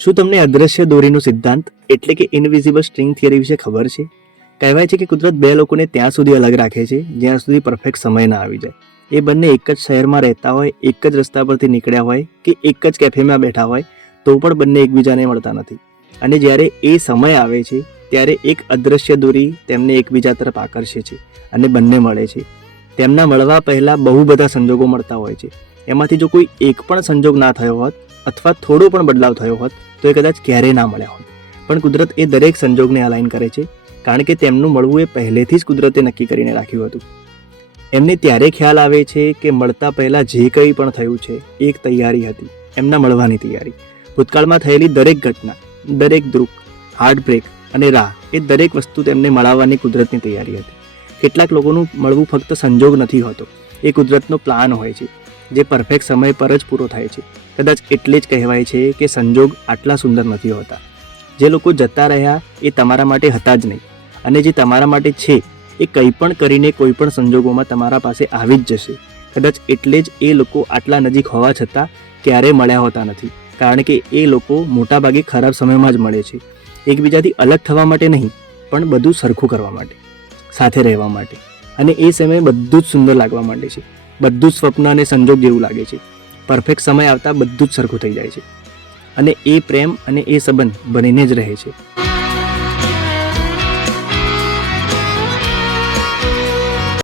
શું તમને અદ્રશ્ય દોરીનો સિદ્ધાંત એટલે કે ઇનવિઝિબલ સ્ટ્રિંગ થિયરી વિશે ખબર છે? કહેવાય છે કે કુદરત બે લોકોને ત્યાં સુધી અલગ રાખે છે જ્યાં સુધી પરફેક્ટ સમય ના આવી જાય. એ બંને એક જ શહેરમાં રહેતા હોય, એક જ રસ્તા પરથી નીકળ્યા હોય કે એક જ કેફેમાં બેઠા હોય તો પણ બંને એકબીજાને મળતા નથી. અને જ્યારે એ સમય આવે છે ત્યારે એક અદ્રશ્ય દોરી તેમને એકબીજા તરફ આકર્ષે છે અને બંને મળે છે. તેમના મળવા પહેલાં બહુ બધા સંજોગો મળતા હોય છે. એમાંથી જો કોઈ એક પણ સંજોગ ના થયો હોત અથવા થોડો પણ બદલાવ થયો હોત તો એ કદાચ ક્યારેય ના મળ્યા હોત. પણ કુદરત એ દરેક સંજોગને અલાઇન કરે છે કારણ કે તેમનું મળવું એ પહેલેથી જ કુદરતે નક્કી કરીને રાખ્યું હતું. એમને ત્યારે ખ્યાલ આવે છે કે મળતા પહેલાં જે કંઈ પણ થયું છે એ એક તૈયારી હતી, એમના મળવાની તૈયારી. ભૂતકાળમાં થયેલી દરેક ઘટના, દરેક દુઃખ, હાર્ટબ્રેક અને રાહ એ દરેક વસ્તુ તેમને મળાવવાની કુદરતની તૈયારી હતી. કેટલાક લોકોનું મળવું ફક્ત સંજોગ નથી હોતો, એ કુદરતનો પ્લાન હોય છે જે પરફેક્ટ સમય પર જ પૂરો થાય છે. કદાચ એટલે જ કહેવાય છે કે સંજોગ આટલા સુંદર નથી હોતા. જે લોકો જતા રહ્યા એ તમારા માટે હતા જ નહીં, અને જે તમારા માટે છે એ કંઈ પણ કરીને કોઈ પણ સંજોગોમાં તમારા પાસે આવી જ જશે. કદાચ એટલે જ એ લોકો આટલા નજીક હોવા છતાં ક્યારેય મળ્યા હોતા નથી, કારણ કે એ લોકો મોટાભાગે ખરાબ સમયમાં જ મળે છે. એકબીજાથી અલગ થવા માટે નહીં, પણ બધું સરખું કરવા માટે, સાથે રહેવા માટે. અને એ સમયે બધું જ સુંદર લાગવા માંડે છે, બધું જ સ્વપ્ન અને સંજોગ જેવું લાગે છે. પરફેક્ટ સમય આવતા બધું જ સરખું થઈ જાય છે અને એ પ્રેમ અને એ સંબંધ બનીને જ રહે છે.